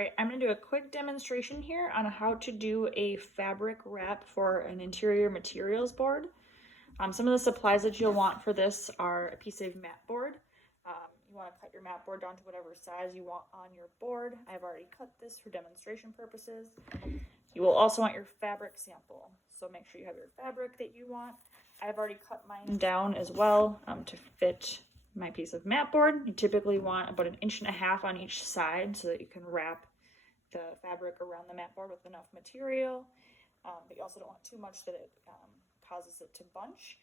right, I'm going to do a quick demonstration here on how to do a fabric wrap for an interior materials board. Some of the supplies that you'll want for this are a piece of mat board. You want to cut your mat board down to whatever size you want on your board. I've already cut this for demonstration purposes. You will also want your fabric sample, so make sure you have your fabric that you want. I've already cut mine down as well to fit my piece of mat board. You typically want about 1.5 inches on each side so that you can wrap the fabric around the mat board with enough material, but you also don't want too much that it causes it to bunch.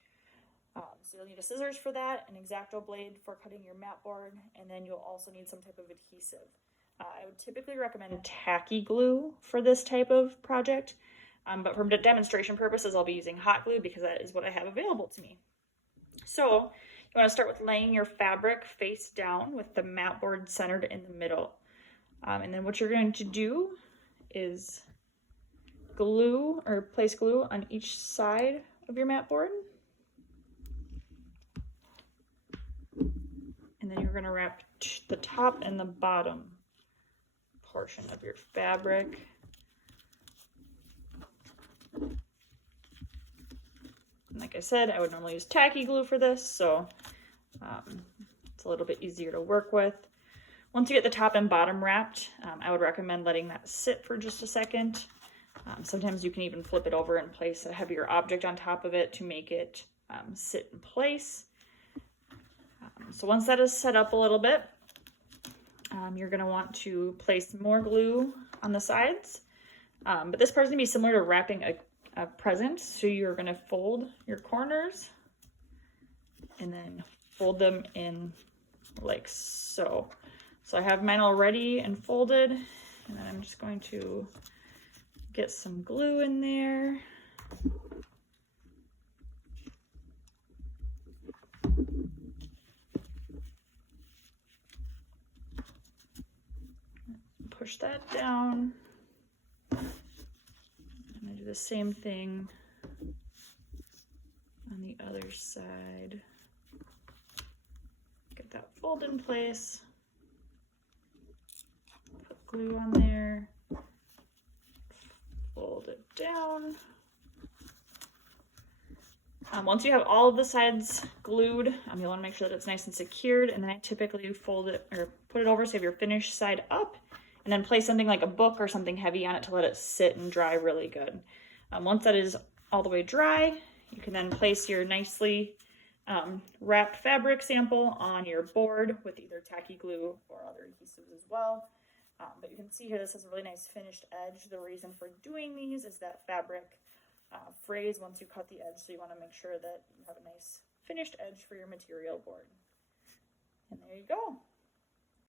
So you'll need a scissors for that, an X-Acto blade for cutting your mat board, and then you'll also need some type of adhesive. I would typically recommend tacky glue for this type of project, but for demonstration purposes I'll be using hot glue because that is what I have available to me. So you want to start with laying your fabric face down with the mat board centered in the middle. And then what you're going to do is glue or place glue on each side of your mat board. And then you're going to wrap the top and the bottom portion of your fabric. And like I said, I would normally use tacky glue for this, so it's a little bit easier to work with. Once you get the top and bottom wrapped, I would recommend letting that sit for just a second. Sometimes you can even flip it over and place a heavier object on top of it to make it sit in place. So once that is set up a little bit, you're going to want to place more glue on the sides. But this part is going to be similar to wrapping a present. So you're going to fold your corners and then fold them in like so. So I have mine already and folded, and then I'm just going to get some glue in there. Push that down. And I do the same thing on the other side. Get that fold in place. Put glue on there. Fold it down. Once you have all of the sides glued, you'll want to make sure that it's nice and secured, and then I typically fold it or put it over so you have your finished side up, and then place something like a book or something heavy on it to let it sit and dry really good. Once that is all the way dry, you can then place your nicely wrapped fabric sample on your board with either tacky glue or other adhesives as well. But you can see here this has a really nice finished edge. The reason for doing these is that fabric frays once you cut the edge, so you want to make sure that you have a nice finished edge for your material board. And there you go.